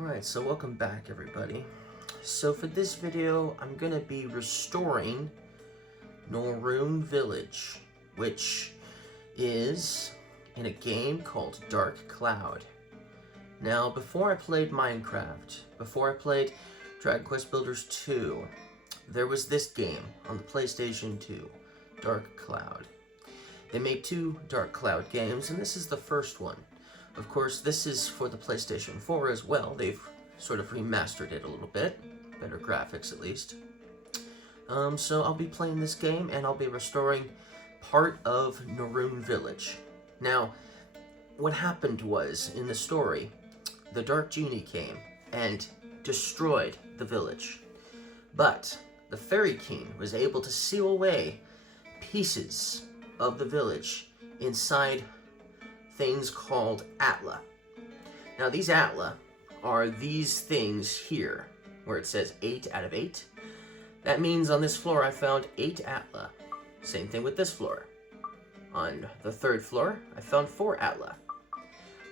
Alright, so welcome back everybody. So for this video, I'm going to be restoring Norune Village, which is in a game called Dark Cloud. Now, before I played Minecraft, before I played Dragon Quest Builders 2, there was this game on the PlayStation 2, Dark Cloud. They made two Dark Cloud games, and this is the first one. Of course, this is for the PlayStation 4 as well. They've sort of remastered it a little bit. Better graphics, at least. So I'll be playing this game, and I'll be restoring part of Norune Village. Now, what happened was, in the story, the Dark Genie came and destroyed the village. But the Fairy King was able to seal away pieces of the village inside things called Atla. Now these Atla are these things here, where it says 8 out of 8. That means on this floor I found 8 Atla. Same thing with this floor. On the 3rd floor, I found 4 Atla.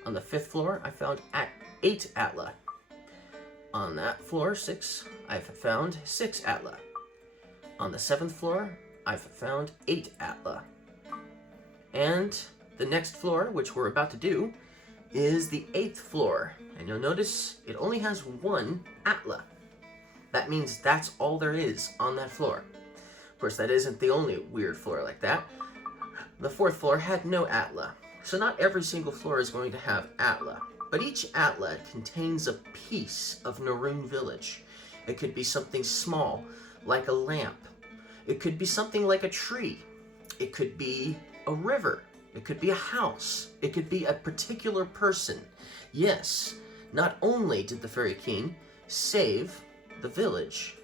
On the 5th floor, I found 8 Atla. On that floor, 6, I've found 6 Atla. On the 7th floor, I've found 8 Atla. And the next floor, which we're about to do, is the 8th floor. And you'll notice it only has 1 Atla. That means that's all there is on that floor. Of course, that isn't the only weird floor like that. The 4th floor had no Atla. So not every single floor is going to have Atla. But each Atla contains a piece of Norune Village. It could be something small, like a lamp. It could be something like a tree. It could be a river. It could be a house. It could be a particular person. Yes, not only did the Fairy King save the village,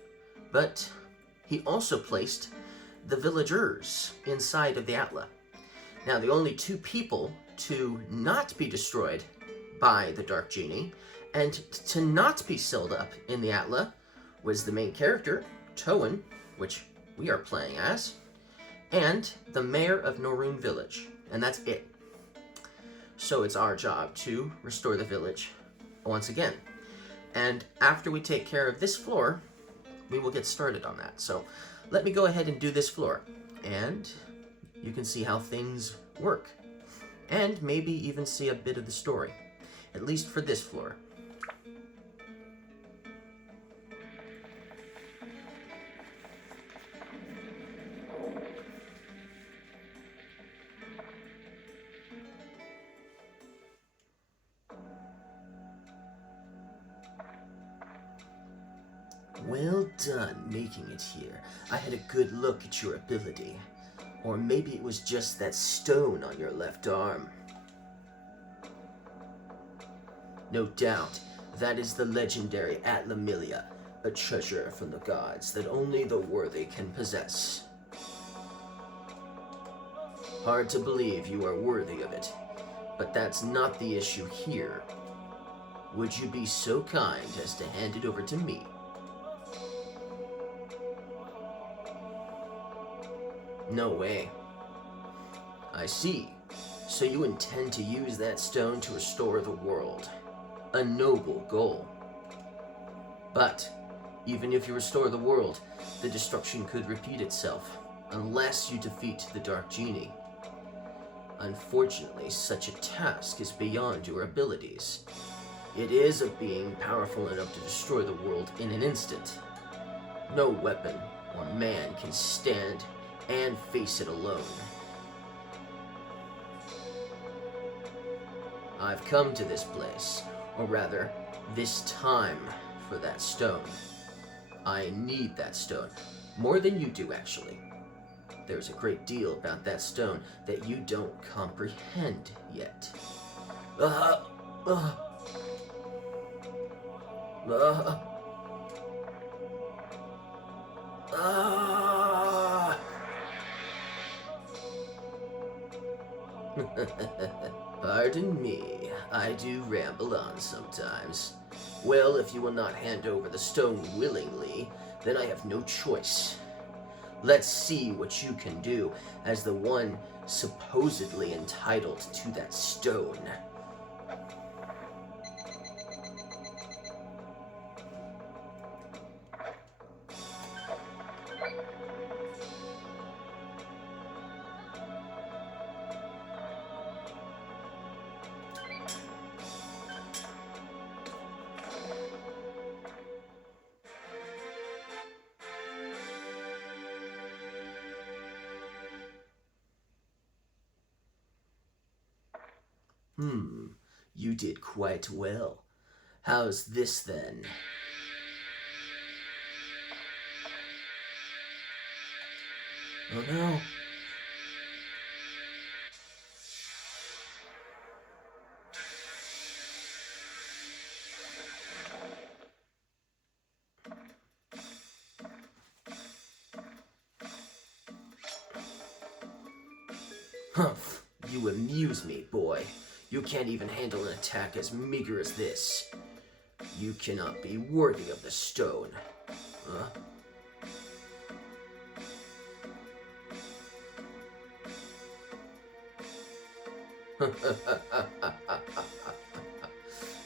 but he also placed the villagers inside of the Atla. Now, the only 2 people to not be destroyed by the Dark Genie and to not be sealed up in the Atla was the main character, Towan, which we are playing as, and the mayor of Norune Village. And that's it. So it's our job to restore the village once again. And after we take care of this floor, we will get started on that. So let me go ahead and do this floor. And you can see how things work. And maybe even see a bit of the story. At least for this floor. Well done making it here. I had a good look at your ability. Or maybe it was just that stone on your left arm. No doubt, that is the legendary Atlamilia, a treasure from the gods that only the worthy can possess. Hard to believe you are worthy of it, but that's not the issue here. Would you be so kind as to hand it over to me? No way. I see. So you intend to use that stone to restore the world. A noble goal. But, even if you restore the world, the destruction could repeat itself, unless you defeat the Dark Genie. Unfortunately, such a task is beyond your abilities. It is a being powerful enough to destroy the world in an instant. No weapon or man can stand and face it alone. I've come to this place, or rather, this time, for that stone. I need that stone, more than you do actually. There's a great deal about that stone that you don't comprehend yet. Pardon me, I do ramble on sometimes. Well, if you will not hand over the stone willingly, then I have no choice. Let's see what you can do as the one supposedly entitled to that stone. You did quite well. How's this then? Oh no. Humph, you amuse me, boy. You can't even handle an attack as meager as this. You cannot be worthy of the stone. Huh?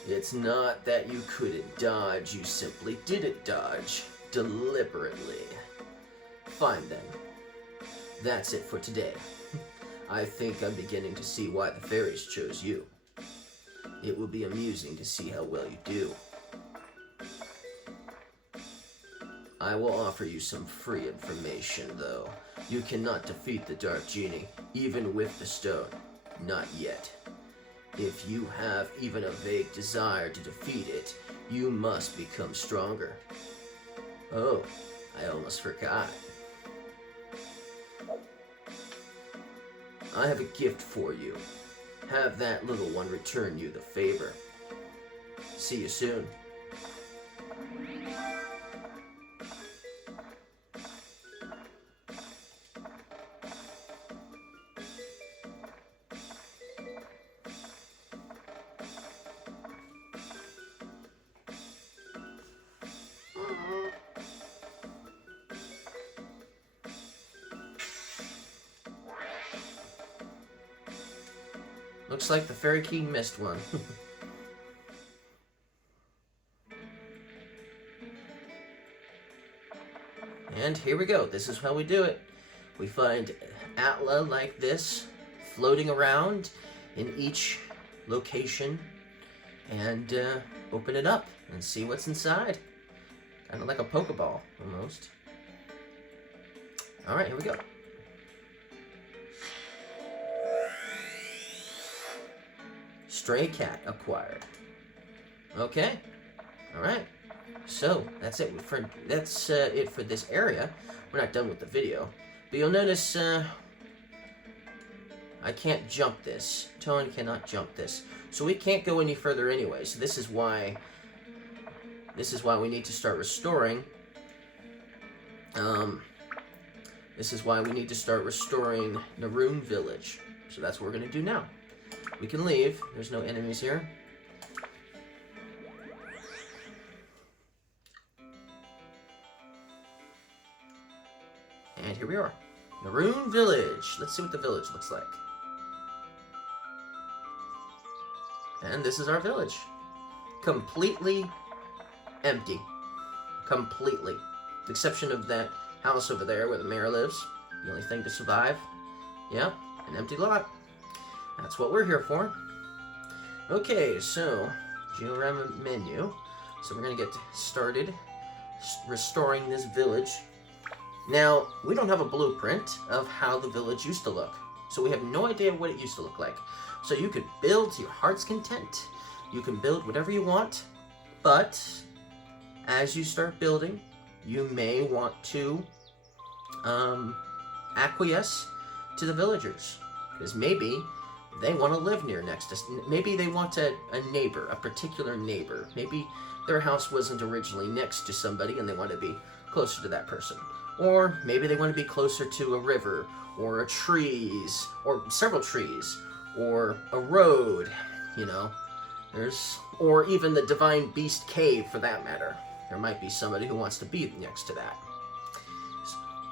It's not that you couldn't dodge, you simply didn't dodge. Deliberately. Fine then. That's it for today. I think I'm beginning to see why the fairies chose you. It will be amusing to see how well you do. I will offer you some free information, though. You cannot defeat the Dark Genie, even with the stone. Not yet. If you have even a vague desire to defeat it, you must become stronger. Oh, I almost forgot. I have a gift for you. Have that little one return you the favor. See you soon. Looks like the Fairy King missed one. And here we go. This is how we do it. We find Atla like this, floating around in each location, and open it up and see what's inside. Kind of like a Pokeball, almost. Alright, here we go. Stray cat acquired. Okay. Alright. So, that's it for this area. We're not done with the video. But you'll notice I can't jump this. Toan cannot jump this. So we can't go any further anyway. So this is why we need to start restoring. This is why we need to start restoring Norune Village. So that's what we're going to do now. We can leave. There's no enemies here. And here we are. Norune Village. Let's see what the village looks like. And this is our village. Completely empty. Completely. With the exception of that house over there where the mayor lives. The only thing to survive. Yeah, an empty lot. That's what we're here for. Okay, so diorama menu. So we're gonna get started restoring this village. Now, we don't have a blueprint of how the village used to look. So we have no idea what it used to look like. So you could build to your heart's content. You can build whatever you want, but as you start building, you may want to acquiesce to the villagers. Because maybe they want to live near next to... Maybe they want a neighbor, a particular neighbor. Maybe their house wasn't originally next to somebody and they want to be closer to that person. Or maybe they want to be closer to a river, or a trees, or several trees, or a road, you know. Or even the Divine Beast Cave, for that matter. There might be somebody who wants to be next to that.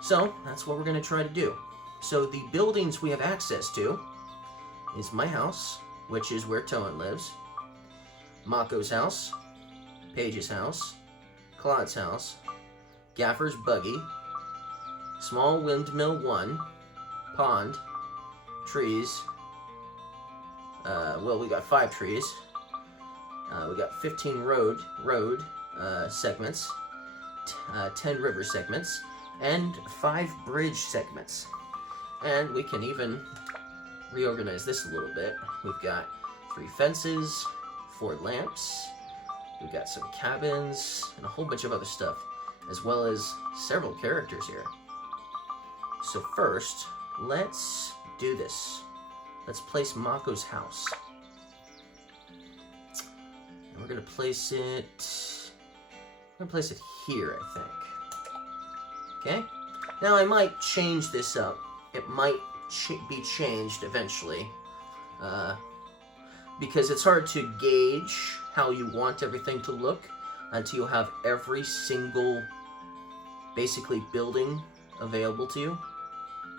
So, that's what we're going to try to do. So, the buildings we have access to is my house, which is where Toan lives, Mako's house, Paige's house, Claude's house, Gaffer's buggy, Small Windmill 1, Pond, trees, well, we got 5 trees, we got 15 road segments, 10 river segments, and 5 bridge segments. And we can even reorganize this a little bit. We've got 3 fences, 4 lamps. We got some cabins and a whole bunch of other stuff, as well as several characters here. So first, let's do this. Let's place Mako's house. And we're gonna place it here, I think. Okay? Now I might change this up. It might be changed eventually. Because it's hard to gauge how you want everything to look until you have every single, basically, building available to you.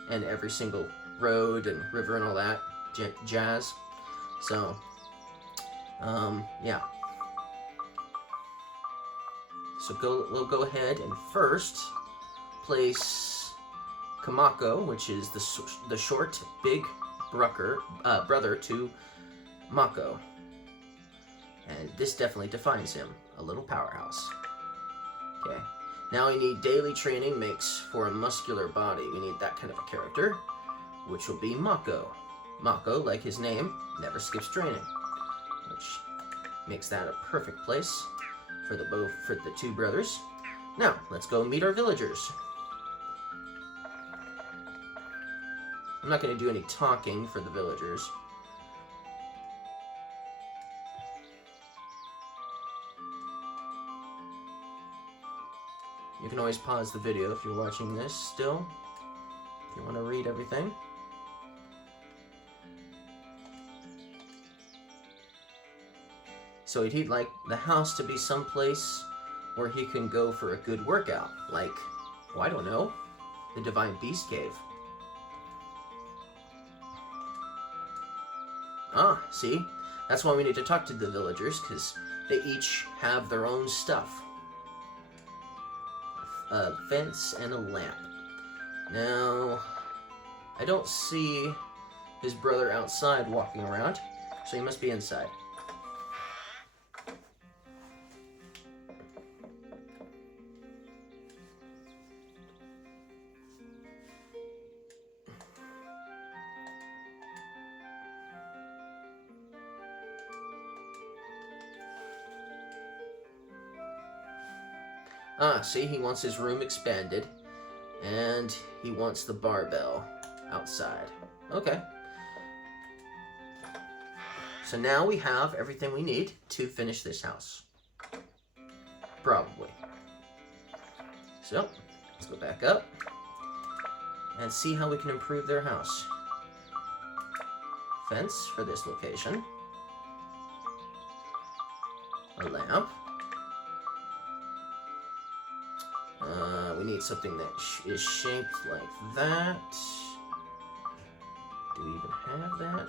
And every single road and river and all that jazz. So, yeah. So we'll go ahead and first place Kamako, which is the short, big brother to Mako. And this definitely defines him. A little powerhouse. Okay. Now we need daily training makes for a muscular body. We need that kind of a character, which will be Mako. Mako, like his name, never skips training, which makes that a perfect place for the 2 brothers. Now, let's go meet our villagers. I'm not going to do any talking for the villagers. You can always pause the video if you're watching this still, if you want to read everything. So he'd like the house to be someplace where he can go for a good workout, like, oh, I don't know, the Divine Beast Cave. Ah, see? That's why we need to talk to the villagers, because they each have their own stuff. A fence and a lamp. Now, I don't see his brother outside walking around, so he must be inside. Ah, see, he wants his room expanded, and he wants the barbell outside. Okay. So now we have everything we need to finish this house. Probably. So, let's go back up and see how we can improve their house. Fence for this location. A lamp. We need something that is shaped like that. Do we even have that?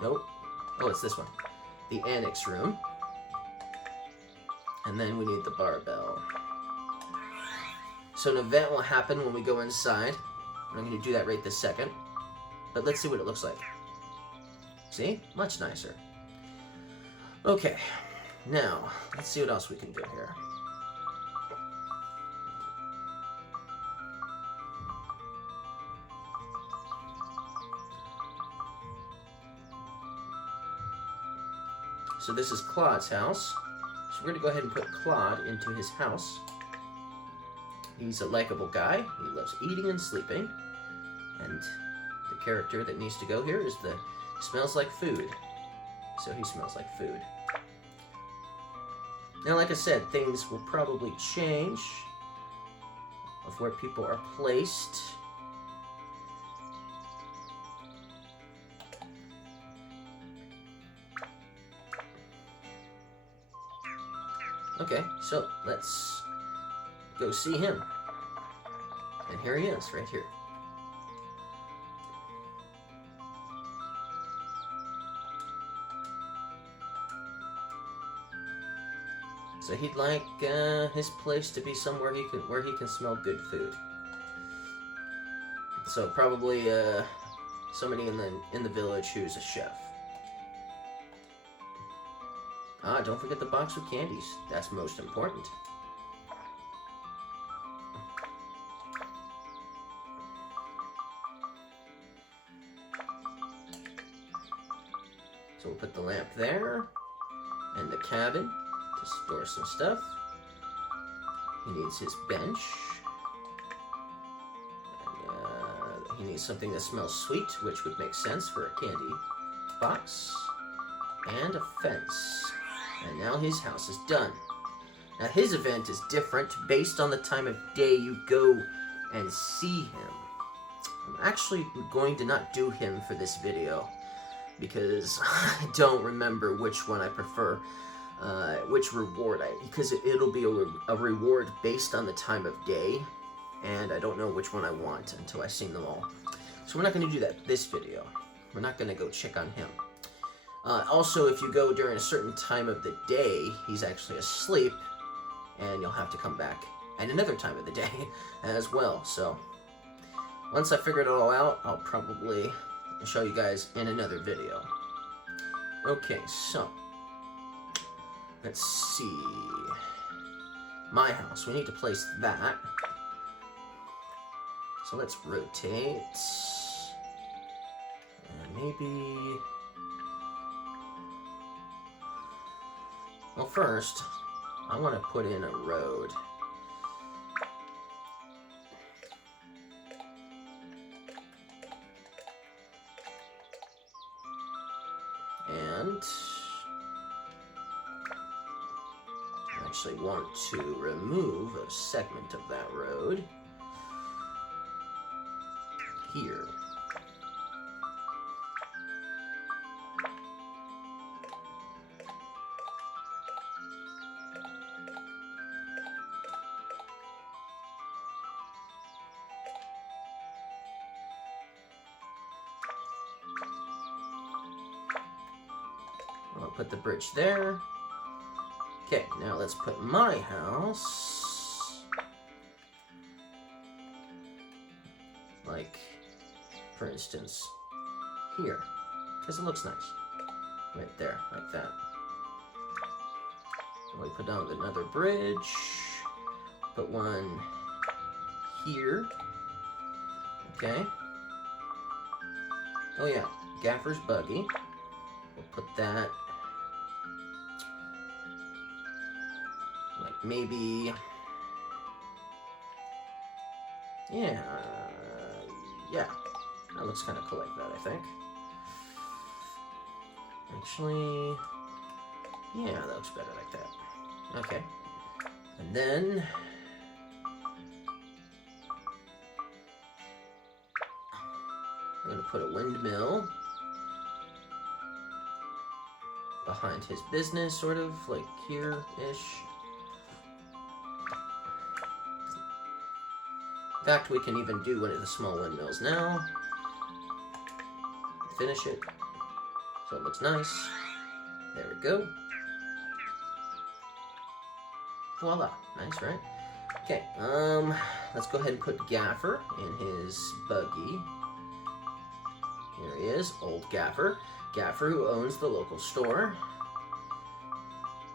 Nope. Oh, it's this one. The annex room. And then we need the barbell. So an event will happen when we go inside. I'm going to do that right this second. But let's see what it looks like. See? Much nicer. Okay. Now, let's see what else we can do here. So this is Claude's house. So we're going to go ahead and put Claude into his house. He's a likable guy. He loves eating and sleeping. And the character that needs to go here is the smells like food. So he smells like food. Now, like I said, things will probably change of where people are placed. Okay, so let's go see him. And here he is, right here. So he'd like his place to be somewhere where he can smell good food. So probably somebody in the village who's a chef. Ah, don't forget the box with candies. That's most important. So we'll put the lamp there, and the cabin to store some stuff. He needs his bench. And, he needs something that smells sweet, which would make sense for a candy box. And a fence. And now his house is done. Now his event is different based on the time of day you go and see him. I'm actually going to not do him for this video because I don't remember which one I prefer, which reward because it'll be a reward based on the time of day, and I don't know which one I want until I've seen them all. So we're not going to do that this video. We're not going to go check on him. Also, if you go during a certain time of the day, he's actually asleep, and you'll have to come back at another time of the day as well. So once I figure it all out, I'll probably show you guys in another video. Okay, so let's see. My house, we need to place that. So let's rotate. And maybe... Well, first, I want to put in a road. And I actually want to remove a segment of that road here. I'll put the bridge there. Okay, now let's put my house, like, for instance, here, because it looks nice. Right there, like that. And we put down another bridge, put one here. Okay. Oh yeah, Gaffer's buggy. We'll put that, like, maybe, yeah, that looks kind of cool like that, I think. Actually, yeah, that looks better like that. Okay, and then I'm gonna put a windmill behind his business, sort of, like here-ish. In fact, we can even do one of the small windmills now. Finish it, so it looks nice. There we go. Voila, nice, right? Okay, let's go ahead and put Gaffer in his buggy. Here he is, old Gaffer. Gaffer, who owns the local store,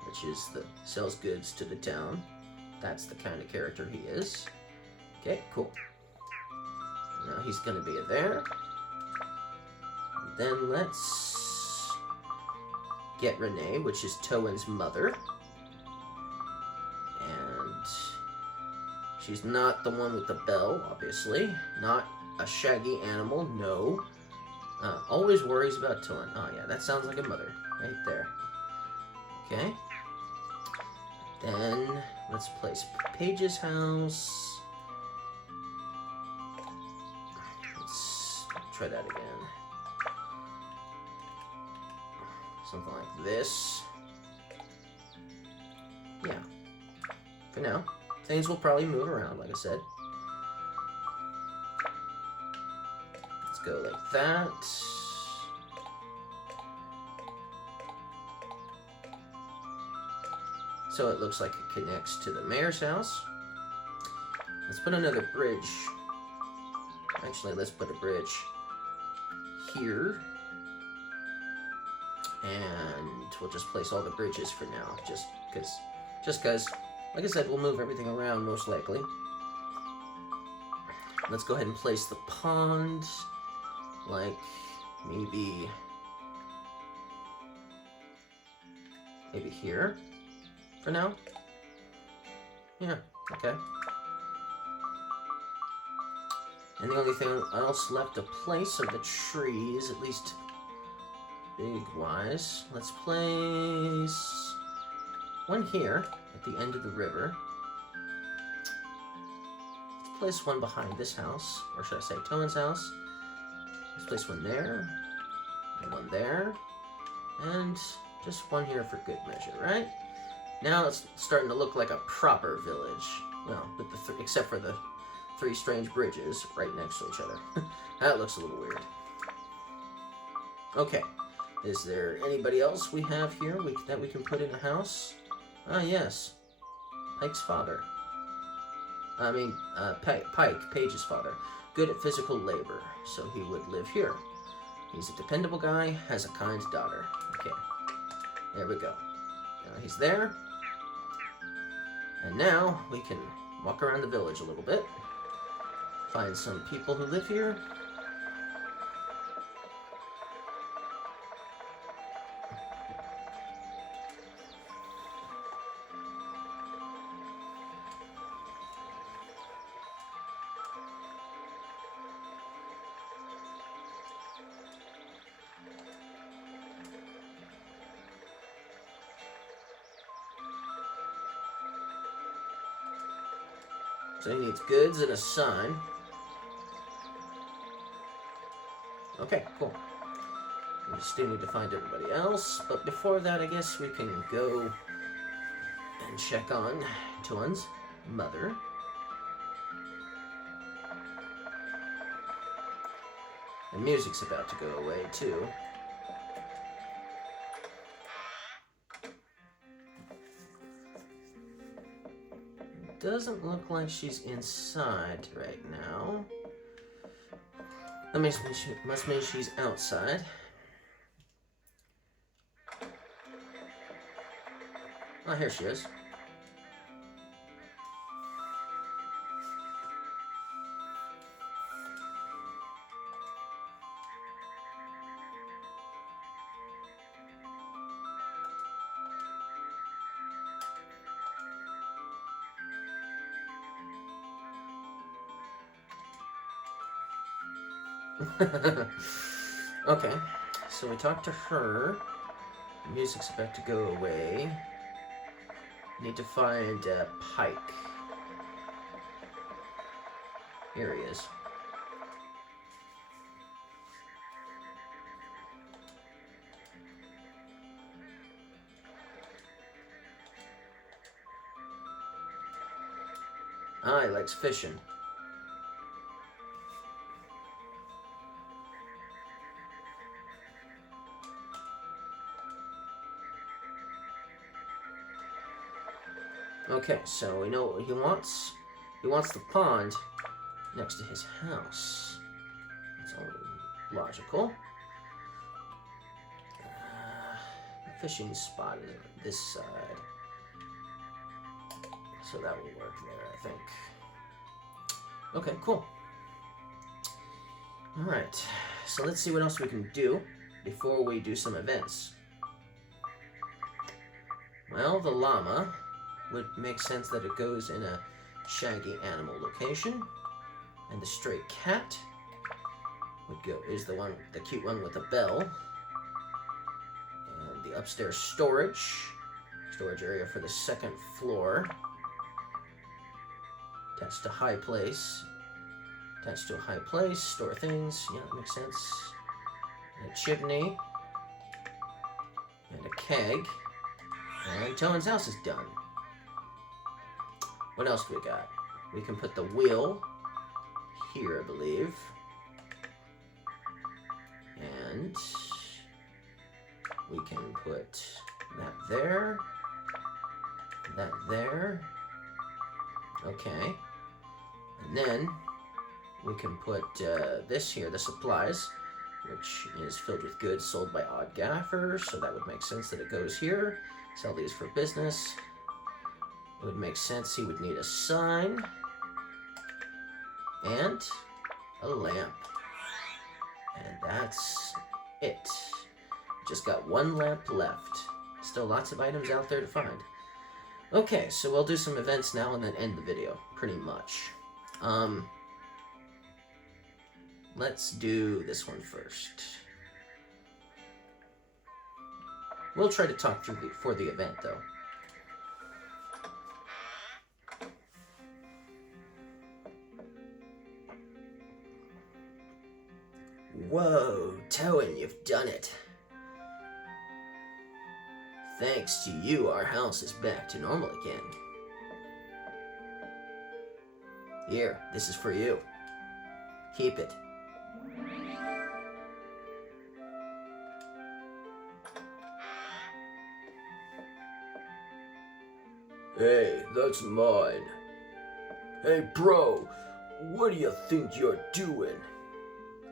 which is sells goods to the town. That's the kind of character he is. Okay, cool. Now he's gonna be there. And then let's get Renee, which is Towen's mother. And she's not the one with the bell, obviously. Not a shaggy animal, no. Always worries about Towen. Oh yeah, that sounds like a mother, right there. Okay. Then, let's place Paige's house. Let's try that again. Something like this. Yeah. For now. Things will probably move around, like I said. Go like that. So it looks like it connects to the mayor's house. Let's put another bridge. Actually, let's put a bridge here. And we'll just place all the bridges for now, just because, like I said, we'll move everything around most likely. Let's go ahead and place the pond. Like, maybe maybe here for now. Yeah, okay. And the only thing else left to place are the trees, at least big-wise. Let's place one here at the end of the river. Let's place one behind this house, or should I say Toan's house. Let's place one there, and one there, and just one here for good measure, right? Now it's starting to look like a proper village. Well, with the except for the 3 strange bridges right next to each other. That looks a little weird. Okay, is there anybody else we have here that we can put in a house? Ah, yes. Pike's father. Pike, Paige's father. Good at physical labor, so he would live here. He's a dependable guy, has a kind daughter. Okay, there we go. Now he's there. And now we can walk around the village a little bit. Find some people who live here. So he needs goods and a sign. Okay, cool. We still need to find everybody else, but before that, I guess we can go and check on Toan's mother. The music's about to go away, too. Doesn't look like she's inside right now. That must mean she's outside. Oh, here she is. Okay, so we talked to her. The music's about to go away. Need to find Pike. Here he is. Ah, he likes fishing. Okay, so we know what he wants. He wants the pond next to his house. That's only logical. The fishing spot is on this side. So that will work there, I think. Okay, cool. Alright, so let's see what else we can do before we do some events. Well, the llama would make sense that it goes in a shaggy animal location, and the stray cat is the cute one with the bell, and the upstairs storage area for the 2nd floor, attached to a high place, store things. Yeah, that makes sense. And a chimney, and a keg, and Toan's house is done. What else do we got? We can put the wheel here, I believe. And we can put that there. That there. Okay. And then we can put this here, the supplies, which is filled with goods sold by odd gaffers. So that would make sense that it goes here. Sell these for business. It would make sense he would need a sign and a lamp. And that's it. Just got one lamp left. Still Still lots of items out there to find. Okay, so we'll do some events now and then end the video, pretty much. Let's do this one first. We'll try to talk through for the event, though. Whoa, Toan, you've done it. Thanks to you, our house is back to normal again. Here, this is for you. Keep it. Hey, that's mine. Hey, bro, what do you think you're doing?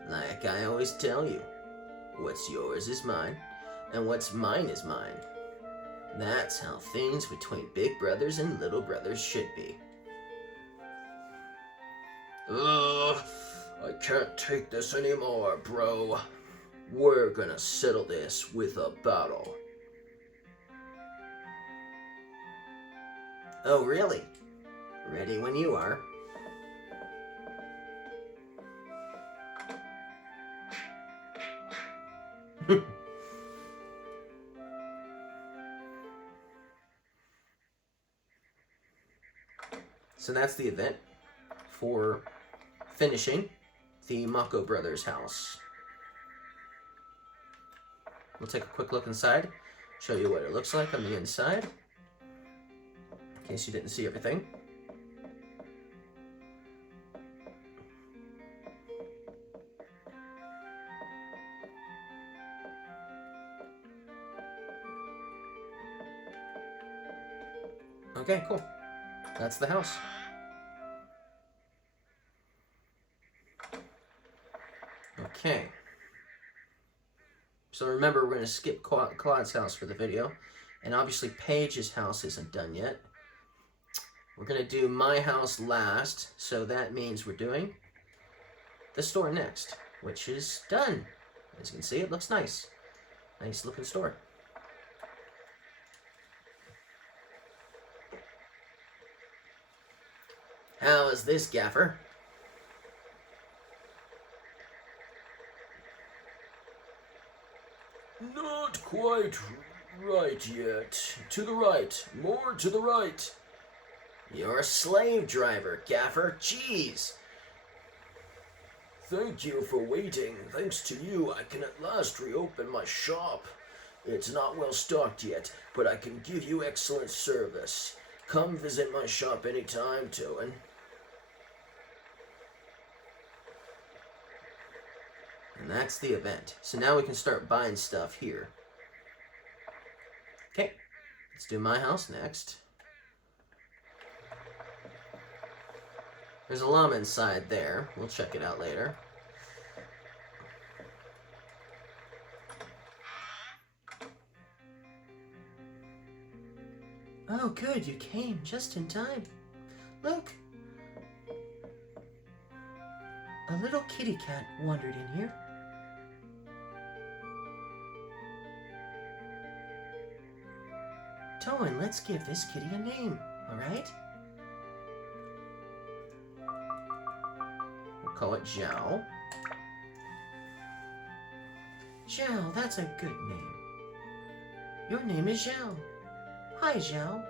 Like I always tell you, what's yours is mine, and what's mine is mine. That's how things between big brothers and little brothers should be. Ugh, I can't take this anymore, bro. We're gonna settle this with a battle. Oh, really? Ready when you are. So that's the event for finishing the Mako Brothers house. We'll take a quick look inside, show you what it looks like on the inside, in case you didn't see everything. Okay, cool. That's the house. Okay. So remember, we're going to skip Claude's house for the video. And obviously Paige's house isn't done yet. We're going to do my house last. So that means we're doing the store next, which is done. As you can see, it looks nice. Nice looking store. How is this, Gaffer? Not quite right yet. To the right. More to the right. You're a slave driver, Gaffer. Jeez. Thank you for waiting. Thanks to you, I can at last reopen my shop. It's not well stocked yet, but I can give you excellent service. Come visit my shop anytime, Toan. And that's the event. So now we can start buying stuff here. Okay, let's do my house next. There's a llama inside there. We'll check it out later. Oh, good, you came just in time. Look. A little kitty cat wandered in here. Toan, let's give this kitty a name, alright? We'll call it Zhao. Zhao, that's a good name. Your name is Zhao. Hi, Zhao.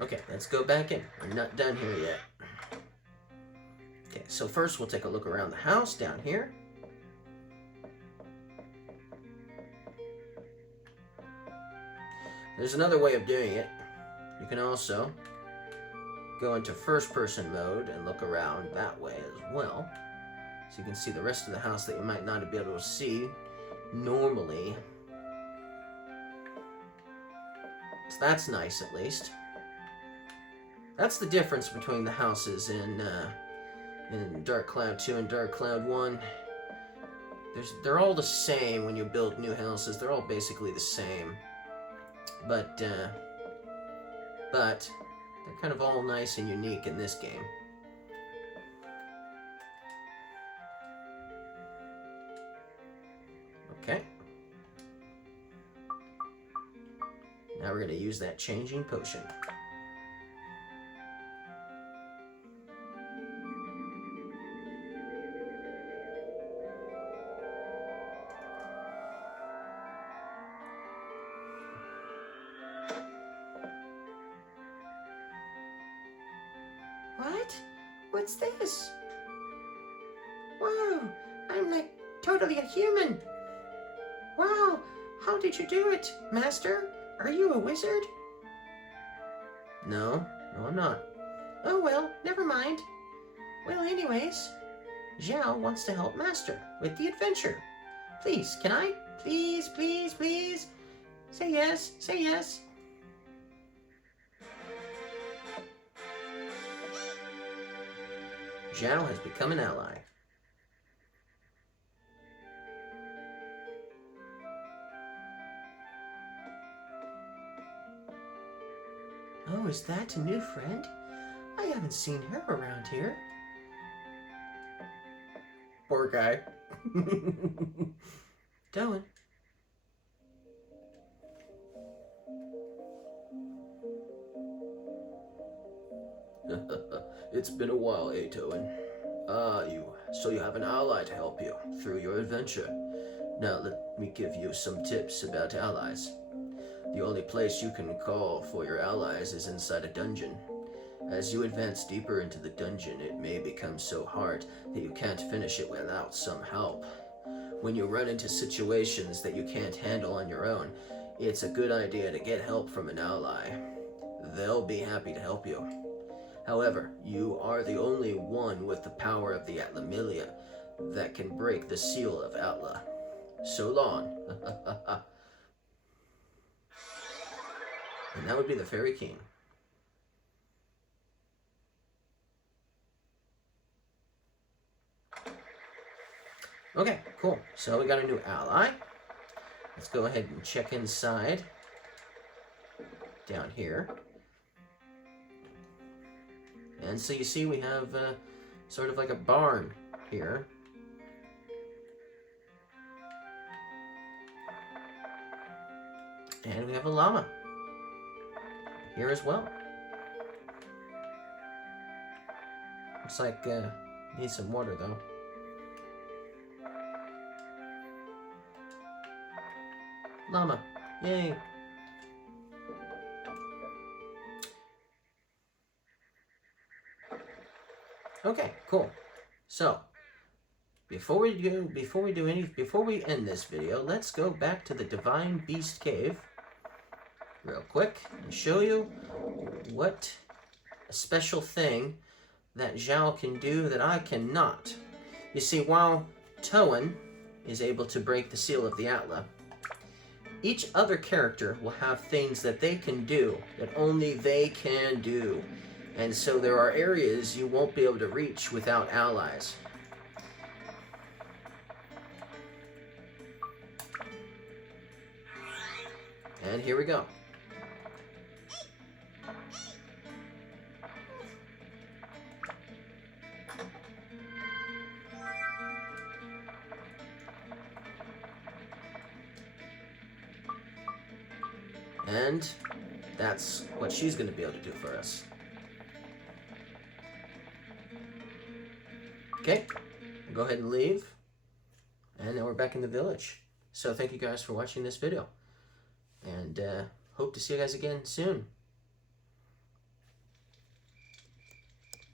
Okay, let's go back in. We're not done here yet. Okay, so first we'll take a look around the house down here. There's another way of doing it. You can also go into first-person mode and look around that way as well. So you can see the rest of the house that you might not be able to see normally. So that's nice, at least. That's the difference between the houses in Dark Cloud 2 and Dark Cloud 1. They're all the same when you build new houses. They're all basically the same. But they're kind of all nice and unique in this game. Okay. Now we're going to use that changing potion. What? What's this? Wow, I'm like totally a human. Wow, how did you do it, Master? Are you a wizard? No, I'm not. Oh well, never mind. Well, anyways, Zhao wants to help Master with the adventure. Please, can I? Please, please, please. Say yes, say yes. Zhao has become an ally. Oh, is that a new friend? I haven't seen her around here. Poor guy. Doan. It's been a while, Toan. So you have an ally to help you through your adventure. Now let me give you some tips about allies. The only place you can call for your allies is inside a dungeon. As you advance deeper into the dungeon, it may become so hard that you can't finish it without some help. When you run into situations that you can't handle on your own, it's a good idea to get help from an ally. They'll be happy to help you. However, you are the only one with the power of the Atlamilia that can break the seal of Atla. So long. And that would be the Fairy King. Okay, cool. So we got a new ally. Let's go ahead and check inside. Down here. And so you see we have sort of like a barn here. And we have a llama here as well. Looks like needs some water though. Llama, yay! Okay, cool. So before we end this video, let's go back to the Divine Beast Cave real quick and show you what a special thing that Zhao can do that I cannot. You see, while Toan is able to break the seal of the Atla, each other character will have things that they can do that only they can do. And so there are areas you won't be able to reach without allies. And here we go. And that's what she's going to be able to do for us. Okay, go ahead and leave. And now we're back in the village. So thank you guys for watching this video. And hope to see you guys again soon.